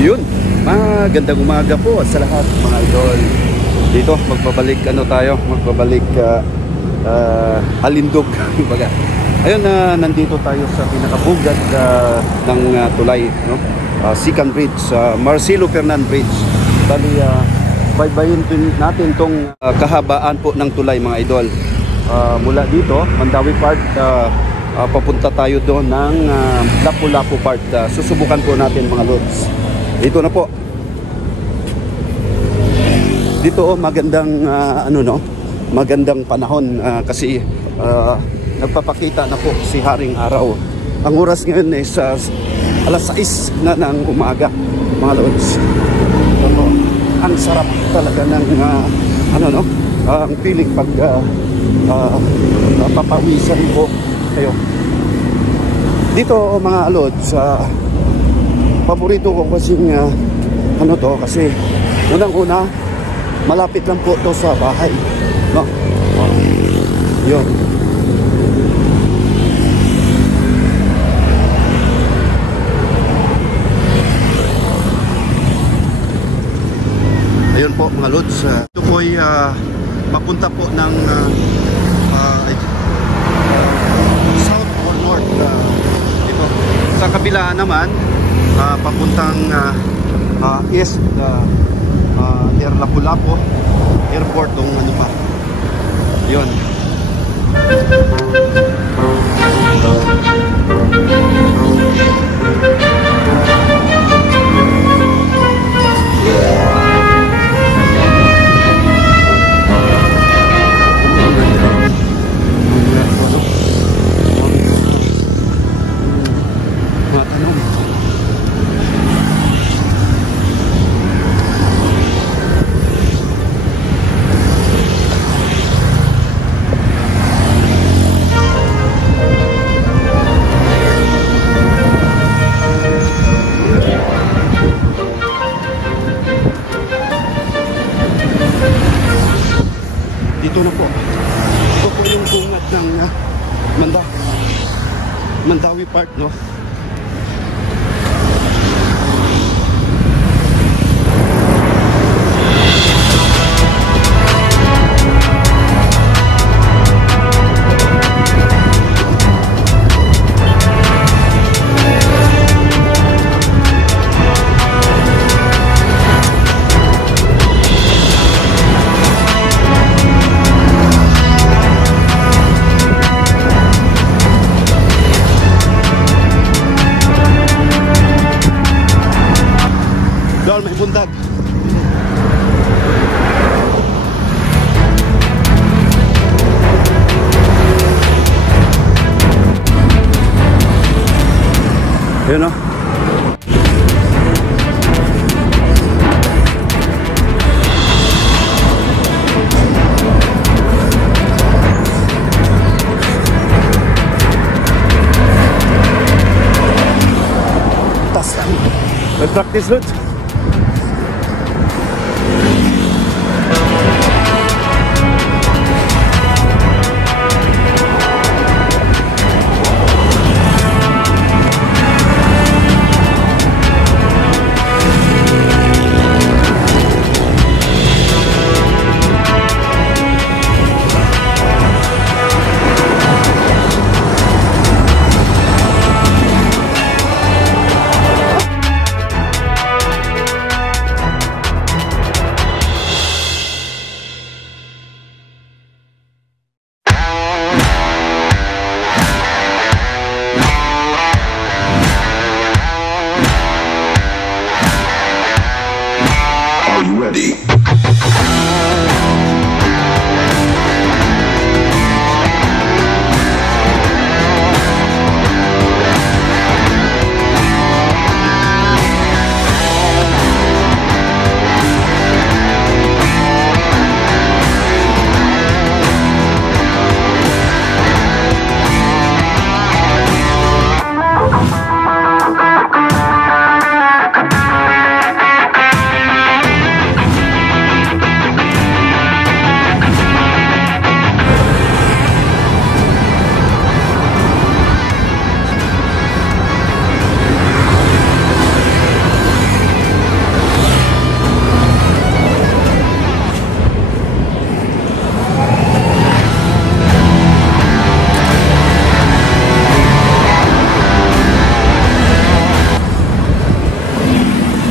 Yun, magandang umaga po sa lahat mga idol. Dito magbabalik magbabalik Alindog baga. Ayun, nandito tayo sa pinakabugad ng tulay, no? Sican Bridge, Marcelo Fernan Bridge. Bali, baybayin natin tong kahabaan po ng tulay mga idol. Mula dito, Mandawi Part, papunta tayo doon ng Lapu-Lapu Part. Susubukan po natin mga lods. Dito na po. Dito magandang magandang panahon kasi nagpapakita na po si Haring Araw. Ang oras ngayon is alas 6 na ng umaga mga lods. Ang sarap talaga ng ang feeling pag papawisan po kayo. Dito mga lods, paborito ko kasing kasi unang-una malapit lang po to sa bahay, no? Yun. Ayun po mga lods, ito po ay papunta po ng south or north. Ito sa kabila naman papuntang east, near Lapu-Lapu Airport, yun. Dito na po. Ito po yung bungad ng Mandawi Park, no? May bundag. Yun, no? Tas lang. May practice load.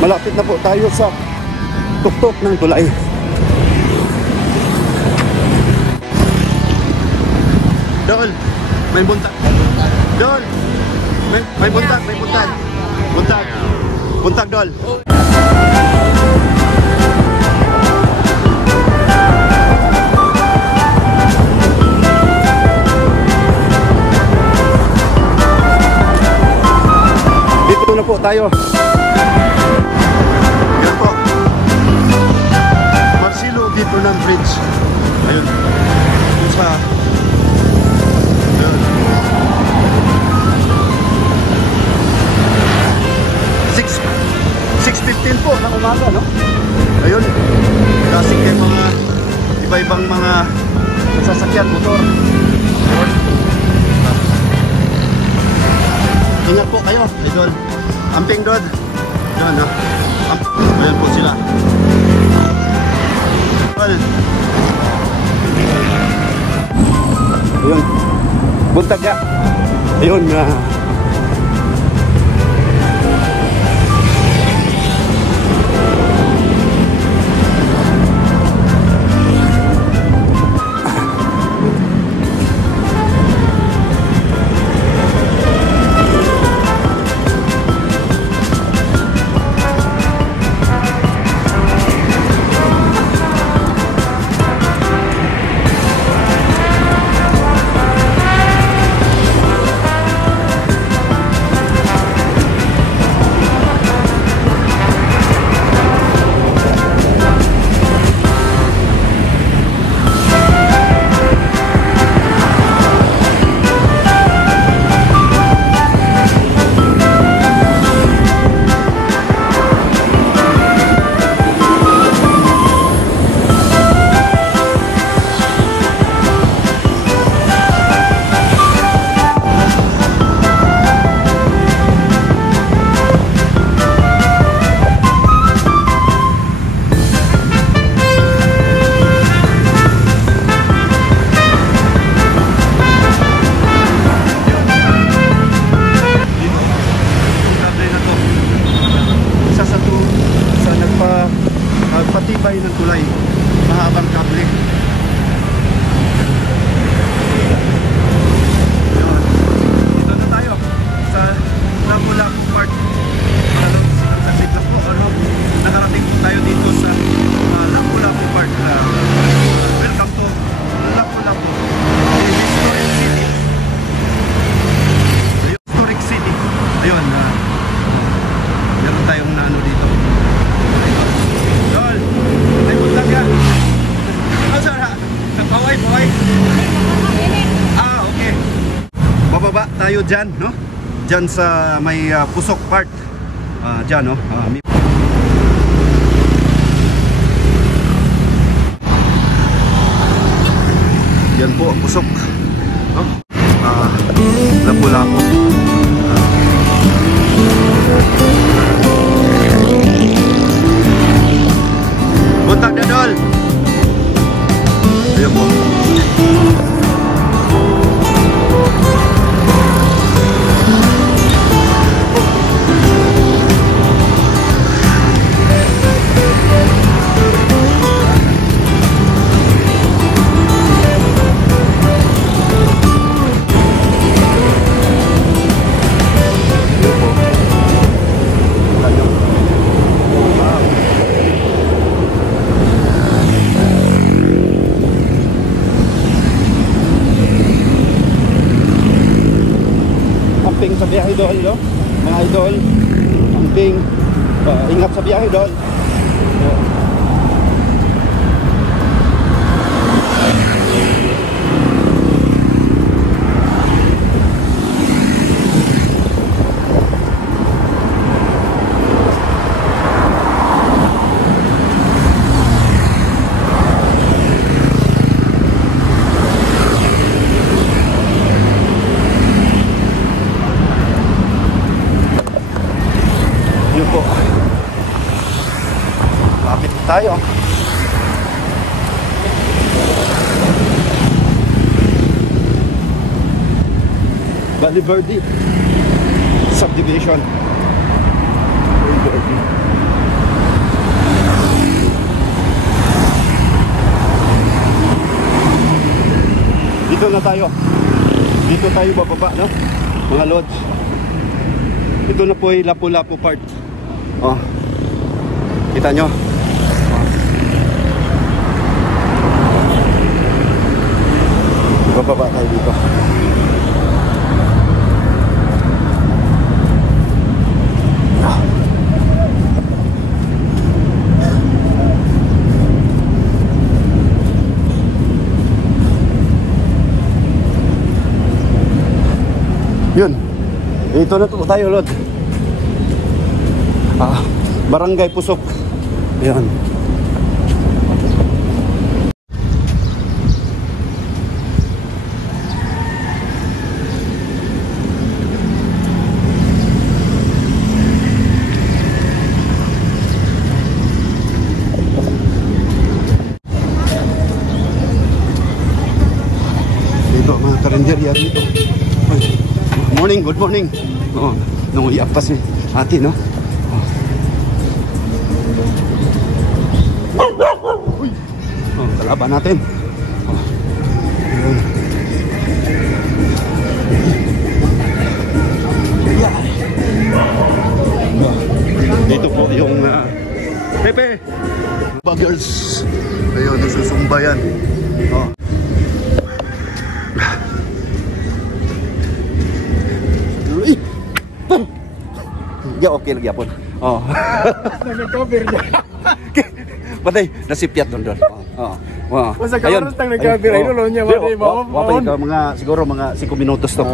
Malapit na po tayo sa tuktok ng tulay. Dol, may buntag. Dol, may buntag, may buntag. Buntag. Buntag, Dol. Dito na po tayo. Yan po. Marcelo Vietnam Bridge. Ayun. Yung sa... Ayun. 6:15 po ng umaga, no? Ayun. Kasi kay mga iba-ibang mga sasakyan, motor. Ayun. Ingat po kayo, idol. Amping Dod. Yan, no? Ayan po sila. Ayun. Buntag ya. Ayun. Patibay ng tulay, mahabang kable. Yun. Dito na tayo sa Lapu-Lapu Park. Sa sigla po, nakarating tayo dito sa Lapu-Lapu Park. Welcome to Lapu-Lapu, historic city. Historic city. Ayun, meron tayong nano dito. Dol, may buntag yan. Ano sara? Paway. Ah, okay. Bababa tayo dyan, no? Dyan sa may Pusok Park. Dyan, no? Yan po ang Pusok, no? Lapu-Lapu. Buntag na, Dol. Ayan po. Amping sa biyahe, Dol, no? Mga idol, amping, ingat sa biyahe, Dol. Yun po. Lapit tayo. Valley Verde Subdivision. Valley Verde. na tayo bababa, no? Mga lods. Ito na po ay Lapu-Lapu part. Oh. Kita nyo? Bababa tayo dito. Yun. Ito na to tayo, Lord. Barangay Pusok. Ayan. Dito, mga karinderya dito. Good morning. Oh, nanguyak pa si ate, no? Oh. Uy. Oh, kalaban natin. Oh. Yeah. Dito po yung Pepe. Buggers. Ayun, nasusumba yan. Oh. Ya okay lagi apun. Oh. Nag-cover niya. Patay, nasipyat doon. Oh. Wow. Masa karon tang nag-cover ay lolo niya wala mo. Wapay ka mga siguro mga 5 minutos to.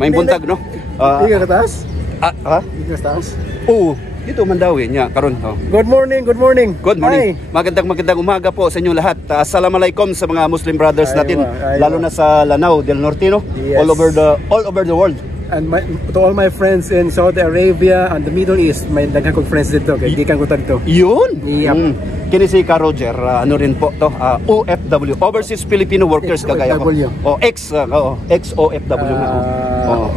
May buntag, no? Iga ka taas? Iga ka taas? Oo. Dito Mandawi niya karon. Good morning, good morning. Good morning. Magandang umaga po sa inyo lahat. Assalamualaikum sa mga Muslim brothers natin, lalo na sa Lanao del Norte, no? Yes. All over the world. And to all my friends in Saudi Arabia and the Middle East, may daghang kong friends dito, kay di kan ko tagto. Yun. Yep. Kini si Ka Roger, ano rin po to, OFW, Overseas Filipino Workers, kagaya ko. ex-OFW na.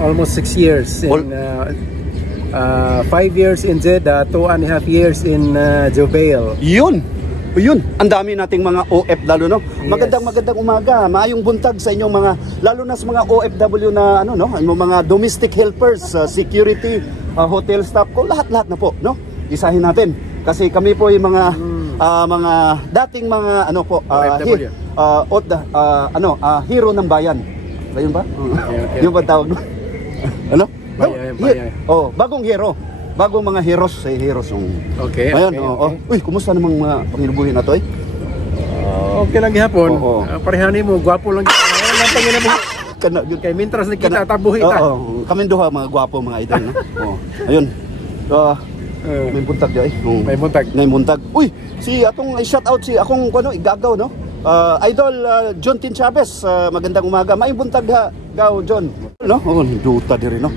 Almost 6 years in 5 years in Jeddah, 2.5 years in Jubail. Yun, ang dami nating mga OFW, no? Yes. Magandang umaga, maayong buntag sa inyong mga, lalo na sa mga OFW na ano, no? Mga domestic helpers, security, hotel staff ko, lahat na po, no? Isahin natin kasi kami po yung mga dating mga ano po, hero ng bayan. Ayun ba? Okay. Yung ba tawag? Ano? Bayan. Bagong hero. Bagong mga heroes. Okay. Ayun, okay. Uy, kumusta namang mga pangilubuhin na to, eh? Okay lang gihapon. Parehani mo, gwapo lang. Ano lang tangina mo? Kay mintras na kita tabuhi ta. Kami duha mga gwapo mga idol, no? Ayun. May buntag di ay. May buntag. Uy, atong i-shout out si akong igagaw, no? Idol John Tin Chavez, magandang umaga. May buntag gaw John. No? Duta diri, no.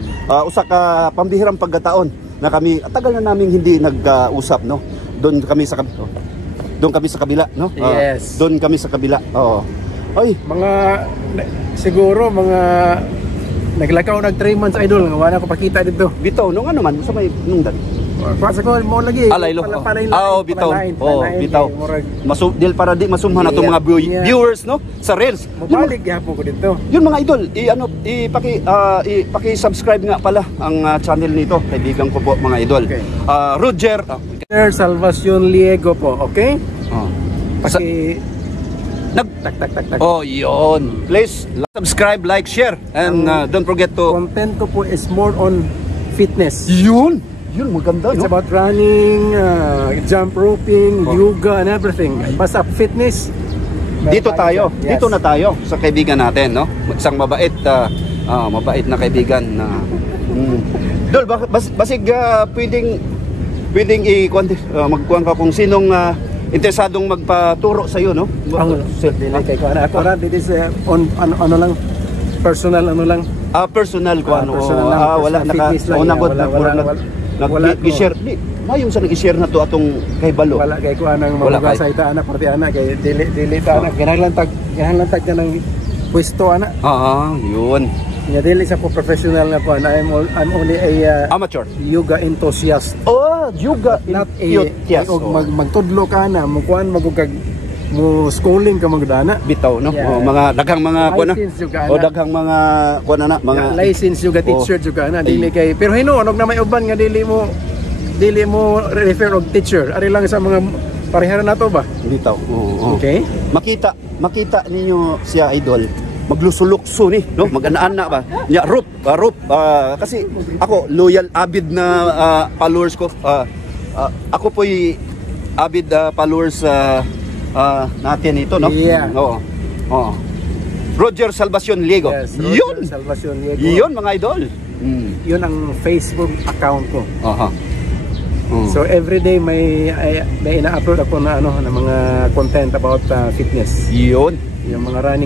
Usa ka pambihirang pagkataon na kami tagal na naming hindi nag-usap, no. Doon kami sa kabila, no. Yes. Doon kami sa kabila. Ay, siguro mga naglakaw 3 months idol, wala ko pakita dito. bitaw nung ano man sa may nung dali. Pasa ko mo lagi. Alaylo. Bitaw. Bitaw. Dil para di masumhan atong mga viewers, no, sa Reels. Mabalik gyapon ko dito. Yun mga idol, paki-subscribe nga pala ang channel nito. Kaibigan ko po mga idol. Okay. Roger Salvacion Liego po, okay? Paki tak. Yun. Please subscribe, like, share, and don't forget to content ko po is more on fitness. Yun maganda, It's no? about running, jump roping, yoga and everything. Basta fitness. Dito tayo. Yes. Dito na tayo sa kaibigan natin, no? Isang mabait na kaibigan na Dol, basig pwedeng magkuhan ka kung sinong interesadong magpaturo sa iyo, no? Kay ko ako ra this on ano lang personal lang. Personal ko wala nag-share. Mayong sa nag-share na to atong kay Balo. Wala kay ko anang mga sa ita anak party anak kay dili ta anak ganahan lang tag na ng pwesto anak. Yun. Nga dili sa po professional na po. I'm only a amateur yoga enthusiast. Yoga Not enthusiast. magtudlo ka na, magkuhan magugag mo schooling ka magdana. Bitaw no. Yeah. Mga daghang mga kuan na. License juga na. O daghang mga kuan na mga License juga, teacher juga na dili kay, pero hinuon og na may uban nga dili mo refer og teacher. Ari lang sa mga parehara nato ba? bitaw. Oo. Okay. Makita ninyo siya, idol. Maglusulukso ni, no? Mag-ana ba? Nya rope, kasi ako loyal avid na followers ko. Ako po'y avid followers natin ito, no? Yeah. Oo. Oo. Roger Salvacion Liego. Yes, Yun. Salvacion Liego. Yun mga idol. Yun ang Facebook account ko. Aha. So every day may ina-upload ako na na mga content about fitness. Yun. Yung mga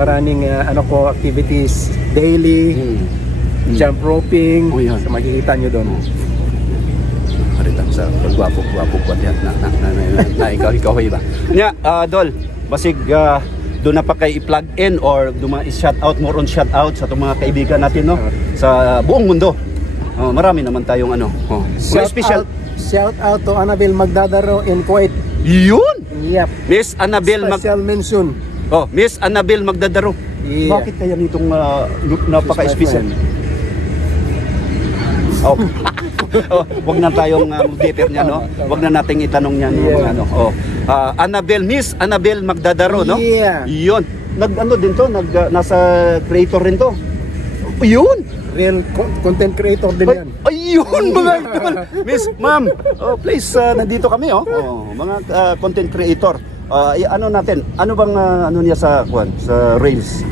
running activities daily, jump roping. Oh, yan. So makikita nyo doon. Maritang sa pagwapo ko yan na ikaw ba? Nya, Dol, basig doon na pa kay i-plug in or i-shout out, more on shout out sa itong mga kaibigan natin, no? Sa buong mundo. Marami naman tayong Shout out to Annabelle Magdadaro in Kuwait. Yun! Yep. Miss Annabelle Special mention. Miss Annabelle Magdadaro. Yeah. Bakit kaya nitong napaka-special? Wag na tayong mag-differ niya, no? Wag na nating itanong niyan Miss Annabelle Magdadaro, no? Yeah. Yun. Din to, nasa creator rin to. Yun. Real content creator din yan. Ayun mga idol. Miss, ma'am, please, nandito kami, mga content creator. Natin, ano bang niya sa Reels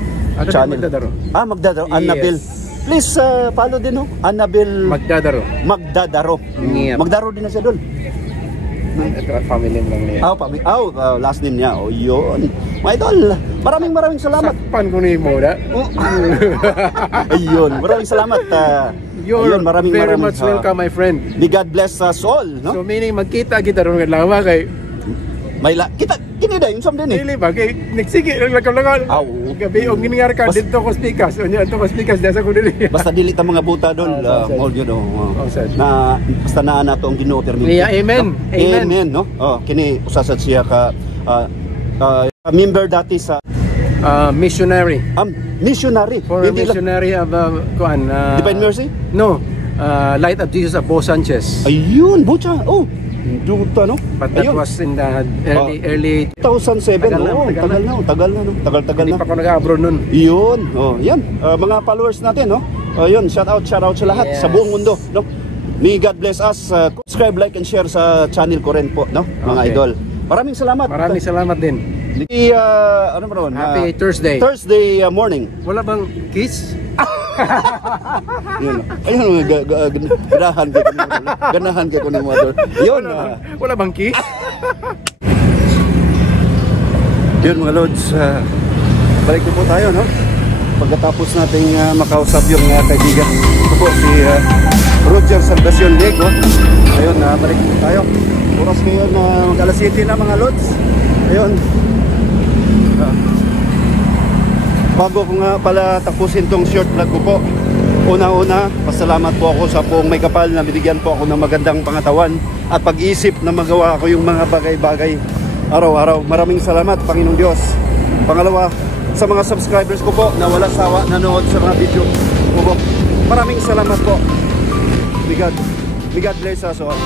channel? Magdadaro. Magdadaro. Yes. Annabelle. Please follow din, no? Annabelle Magdadaro. Yep. Magdaro din na siya doon. Ito family lang niya. Last name niya. Yun. Mga idol, maraming salamat. Sakpan ko ni mo da. Ayun, maraming salamat. You're maraming much welcome, my friend. May God bless us all, no? So meaning magkita kita ron lawa kay kita kinida yung sam din eh. dili ba kay nagsige lang lang. Gabi og giningar ka dito ko speakers. Unya to ko speakers dasa ko dili. Basta dili ta mga buta doon, mo gyud na basta naa nato ang Ginoo permit. Yeah, amen. Amen, no? Kini usasad siya ka member dati sa missionary. Missionary. For missionary of Divine Mercy? No. Light of Jesus of Bo Sanchez. Ayun, bucha. Duta, no? But that was in the early 2007. Tagal na. Tagal hindi na. pa ako nag-abroad nun. Yun. Yan. Mga followers natin, no? Yun, shout out sa lahat sa buong mundo, no? May God bless us. Subscribe, like, and share sa channel ko rin po, no? Mga idol. Maraming salamat. Maraming salamat din. Happy Thursday. Thursday morning. Wala bang kiss? Yun. Ayun, ganahan ka ko ng mother. Yun. Wala bang kiss? Yun mga Lods, balik na po tayo, no? Pagkatapos nating makausap yung kaibigan. Ito po si Roger Salvacion Liego. Ayun, balik na tayo. Oras ngayon mag-alas 7 na mga Lods. Ayun. Bago ko nga pala tapusin tong short vlog ko po, una-una, pasalamat po ako sa Poong May Kapal na binigyan po ako ng magandang pangatawan at pag-iisip na magawa ko yung mga bagay-bagay araw-araw. Maraming salamat, Panginoong Diyos. Pangalawa, sa mga subscribers ko po na wala sawa nanood sa mga video ko po. Maraming salamat po. May God bless us all.